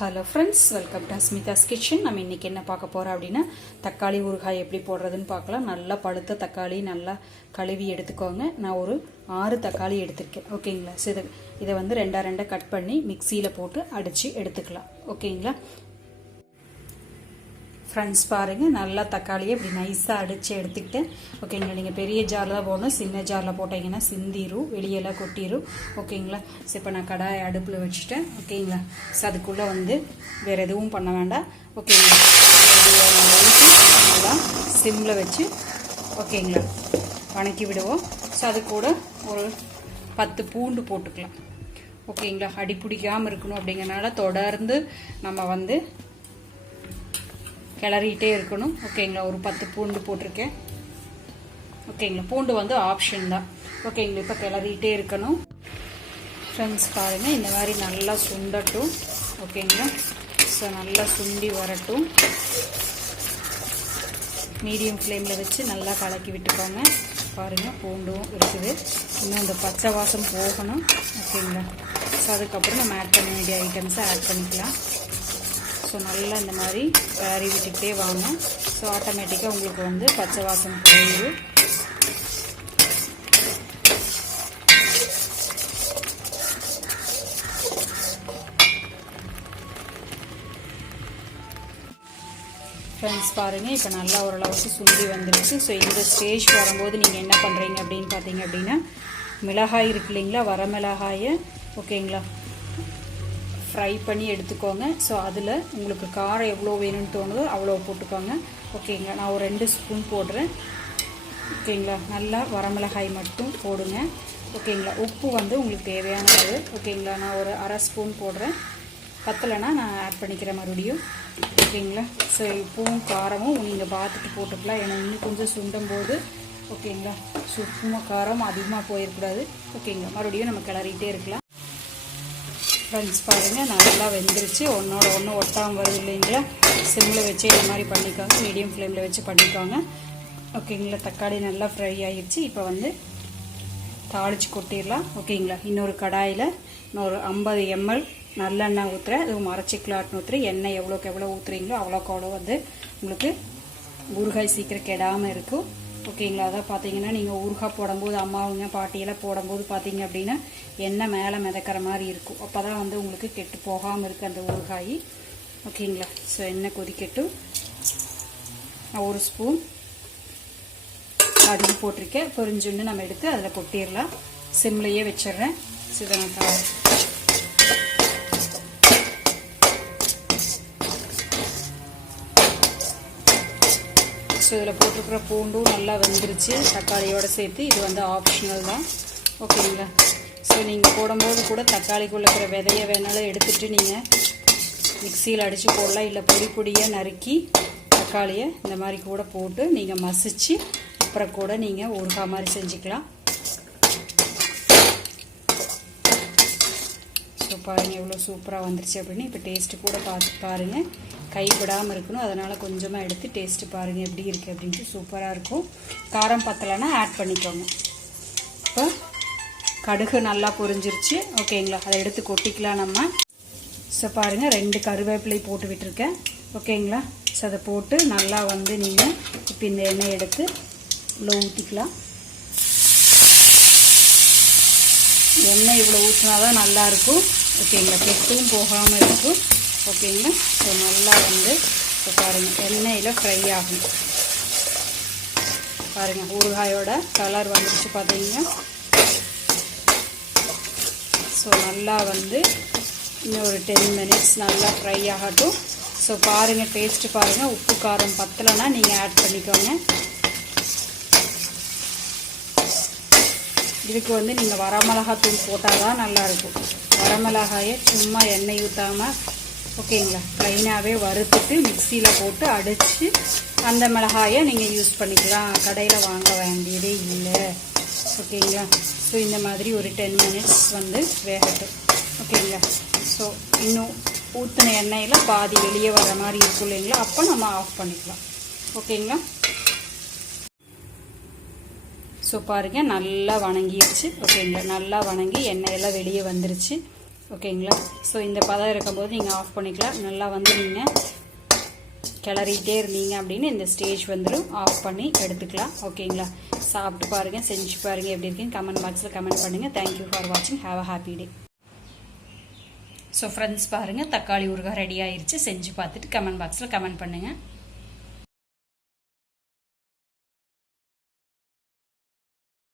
Hello friends, welcome to Asmitha's kitchen. நம்ம இன்றைக்கி என்ன பார்க்க போகிறோம் அப்படின்னா, தக்காளி ஊறுகாய் எப்படி போடுறதுன்னு பார்க்கலாம். நல்லா பழுத்த தக்காளி நல்லா கழுவி எடுத்துக்கோங்க. நான் ஒரு 6 தக்காளி எடுத்துருக்கேன். ஓகேங்களா? ஸோ இதை வந்து ரெண்டாக கட் பண்ணி மிக்சியில் போட்டு அடித்து எடுத்துக்கலாம். ஓகேங்களா ஃப்ரெண்ட்ஸ்? பாருங்கள், நல்லா தக்காளியை இப்படி நைஸாக அடித்து எடுத்துக்கிட்டேன். ஓகேங்களா? நீங்கள் பெரிய ஜாரில் தான் போடணும். சின்ன ஜாரில் போட்டிங்கன்னா சிந்திரும், வெளியெல்லாம் கொட்டிடும். ஓகேங்களா? ஸோ இப்போ நான் கடாயை அடுப்பில் வச்சுட்டேன். ஓகேங்களா? ஸோ அதுக்குள்ளே வந்து வேறு எதுவும் பண்ண வேண்டாம். ஓகேங்களா? நல்லா சிம்மில் வச்சு ஓகேங்களா வணக்கி விடுவோம். ஸோ அது கூட ஒரு 10 பூண்டு போட்டுக்கலாம். ஓகேங்களா? அடி பிடிக்காமல் இருக்கணும் அப்படிங்கிறனால தொடர்ந்து நம்ம வந்து கிளறிட்டே இருக்கணும். ஓகேங்களா? ஒரு 10 பூண்டு போட்டிருக்கேன். ஓகேங்களா? பூண்டு வந்து ஆப்ஷன் தான். ஓகேங்களா? இப்போ கிளறிட்டே இருக்கணும். ஃப்ரெண்ட்ஸ் பாருங்கள், இந்த மாதிரி நல்லா சுண்டட்டும். ஓகேங்களா? ஸோ நல்லா சுண்டி வரட்டும். மீடியம் ஃப்ளேமில் வச்சு நல்லா கலக்கி விட்டுக்கோங்க. பாருங்கள், பூண்டும் இருக்குது. இன்னும் இந்த பச்சை வாசம் போகணும். ஓகேங்களா? ஸோ அதுக்கப்புறம் நம்ம ஆட் பண்ண வேண்டிய ஐட்டம்ஸை ஆட் பண்ணிக்கலாம். ஸோ நல்லா இந்த மாதிரி கிளறி விட்டுக்கிட்டே வாங்க. ஸோ ஆட்டோமேட்டிக்காக உங்களுக்கு வந்து பச்சை வாசம் போயிடும். ஃப்ரெண்ட்ஸ் பாருங்கள், இப்போ நல்லா ஓரளவுக்கு சுண்டி வந்துடுச்சு. ஸோ இந்த ஸ்டேஜ் வரும்போது நீங்கள் என்ன பண்ணுறீங்க அப்படின்னு பார்த்தீங்க அப்படின்னா, மிளகாய் இருக்கு இல்லைங்களா, வரமிளகாயை ஓகேங்களா ஃப்ரை பண்ணி எடுத்துக்கோங்க. ஸோ அதில் உங்களுக்கு காரம் எவ்வளோ வேணும்னு தோணுதோ அவ்வளோ போட்டுக்கோங்க. ஓகேங்களா? நான் ஒரு 2 ஸ்பூன் போடுறேன். ஓகேங்களா? நல்லா வரமிளகாய் மட்டும் போடுங்க. ஓகேங்களா? உப்பு வந்து உங்களுக்கு தேவையான அளவு. ஓகேங்களா? நான் ஒரு 1/2 ஸ்பூன் போடுறேன். பத்தலைன்னா நான் ஆட் பண்ணிக்கிறேன் மறுபடியும். ஓகேங்களா? ஸோ உப்பும் காரமும் நீங்கள் பார்த்துட்டு போட்டுக்கலாம். ஏன்னா இன்னும் கொஞ்சம் சுண்டும் போது ஓகேங்களா உப்புமா காரம் அதிகமாக போயிடக்கூடாது. ஓகேங்களா? மறுபடியும் நம்ம கிளறிட்டே இருக்கலாம். ஃப்ரெண்ட்ஸ் பாருங்கள், நல்லா வெந்துருச்சு. ஒன்றோட ஒன்று ஒட்டாமல் வருது இல்லைங்களா? சிம்மில் வச்சு இந்த மாதிரி பண்ணிக்கோங்க. மீடியம் ஃப்ளேமில் வச்சு பண்ணிக்கோங்க. ஓகேங்களா? தக்காளி நல்லா ஃப்ரை ஆகிடுச்சு. இப்போ வந்து தாளித்து கொட்டிடலாம். ஓகேங்களா? இன்னொரு கடாயில் இன்னொரு 50 ml நல்லெண்ணெய் ஊற்றுறேன். அதுவும் மரச்சிக்கலாட்னு ஊற்றுறேன். எண்ணெய் எவ்வளோக்கு எவ்வளோ ஊற்றுறீங்களோ அவ்வளோக்கு அவ்வளோ வந்து உங்களுக்கு ஊறுகாய் சீக்கிரம் கெடாமல் இருக்கும். ஓகேங்களா? அதான் பார்த்தீங்கன்னா, நீங்கள் ஊறுகாய் போடும்போது அம்மாவுங்க பாட்டியெல்லாம் போடும்போது பார்த்தீங்க அப்படின்னா எண்ணெய் மேலே மிதக்கிற மாதிரி இருக்கும். அப்போ தான் வந்து உங்களுக்கு கெட்டு போகாமல் இருக்குது அந்த ஊறுகாய். ஓகேங்களா? ஸோ எண்ணெய் கொதிக்கட்டும். நான் 1 ஸ்பூன் கடுகு போட்டிருக்கேன். பொரிஞ்சுன்னு நம்ம எடுத்து அதில் கொட்டிடலாம். சிம்லையே வச்சிடுறேன். ஸோ இதை நான் ஸோ இதில் போட்டிருக்கிற பூண்டும் நல்லா வெந்துருச்சு தக்காளியோடு சேர்த்து. இது வந்து ஆப்ஷனல் தான். ஓகேங்களா? ஸோ நீங்கள் போடும்போது கூட தக்காளிக்குள்ளே இருக்கிற விதையை வேணாலும் எடுத்துகிட்டு நீங்கள் மிக்சியில் அடித்து போடலாம். இல்லை பொடியாக நறுக்கி தக்காளியை இந்த மாதிரி கூட போட்டு நீங்கள் மசிச்சு அப்புறம் கூட நீங்கள் ஊறுகாய் மாதிரி செஞ்சுக்கலாம். ஸோ பாருங்கள் எவ்வளோ சூப்பராக வந்துருச்சு அப்படின்னு. இப்போ டேஸ்ட்டு கூட பார்த்து பாருங்கள். கைவிடாமல் இருக்கணும். அதனால் கொஞ்சமாக எடுத்து டேஸ்ட்டு பாருங்கள் எப்படி இருக்குது அப்படின்ட்டு. சூப்பராக இருக்கும். காரம் பத்தலைன்னா ஆட் பண்ணிக்கோங்க. இப்போ கடுகு நல்லா பொரிஞ்சிருச்சு. ஓகேங்களா? அதை எடுத்து கொட்டிக்கலாம் நம்ம. ஸோ பாருங்கள், 2 கருவேப்பிலை போட்டு விட்டுருக்கேன். ஓகேங்களா? ஸோ அதை போட்டு நல்லா வந்து நீங்கள் இப்போ இந்த எண்ணெய் எடுத்து இவ்வளோ ஊற்றிக்கலாம். எண்ணெய் இவ்வளோ ஊற்றினா தான் நல்லாயிருக்கும். ஓகேங்களா? கெட்டும் போகாமல் இருக்கும். ஓகேங்களா? ஸோ நல்லா வந்து இப்போ பாருங்கள் எண்ணெயில் ஃப்ரை ஆகும். பாருங்கள் ஊறுகாயோட கலர் வந்துருச்சு பார்த்தீங்கன்னா. ஸோ நல்லா வந்து இன்னும் ஒரு 10 minutes நல்லா ஃப்ரை ஆகட்டும். ஸோ பாருங்கள் டேஸ்ட்டு பாருங்கள். உப்பு காரம் பத்தலைன்னா நீங்கள் ஆட் பண்ணிக்கோங்க. இதுக்கு வந்து நீங்கள் வரமிளகாத்தூள் போட்டால் தான் நல்லாயிருக்கும். வரமிளகாயை சும்மா எண்ணெய் ஊற்றாமல் ஓகேங்களா ப்ளைனாகவே வறுத்துட்டு மிக்சியில் போட்டு அடித்து அந்த மிளகாயை நீங்கள் யூஸ் பண்ணிக்கலாம். கடையில் வாங்க வேண்டியதே இல்லை. ஓகேங்களா? ஸோ இந்த மாதிரி ஒரு 10 minutes வந்து வேகட்டும். ஓகேங்களா? ஸோ இன்னும் ஊற்றின எண்ணெயில் பாதி வெளியே வர மாதிரி இருக்கும் இல்லைங்களா? அப்போ நம்ம ஆஃப் பண்ணிக்கலாம். ஓகேங்களா? ஸோ பாருங்கள் நல்லா வணங்கிடுச்சு. ஓகேங்களா? நல்லா வணங்கி எண்ணெயெல்லாம் வெளியே வந்துருச்சு. ஓகேங்களா. ஸோ இந்த பதம் இருக்கும்போது நீங்கள் ஆஃப் பண்ணிக்கலாம். நல்லா வந்து நீங்கள் கிளறிட்டே இருந்தீங்க அப்படின்னு இந்த ஸ்டேஜ் வந்துடும், ஆஃப் பண்ணி எடுத்துக்கலாம். ஓகேங்களா. சாப்பிட்டு பாருங்கள், செஞ்சு பாருங்கள், எப்படி இருக்குன்னு கமெண்ட் பாக்ஸில் கமெண்ட் பண்ணுங்கள். தேங்க்யூ ஃபார் வாட்சிங். Have a happy day. So friends பாருங்கள், தக்காளி ஊறுகாய் ரெடி ஆயிடுச்சு. செஞ்சு பார்த்துட்டு கமெண்ட் பாக்ஸில் கமெண்ட் பண்ணுங்கள்.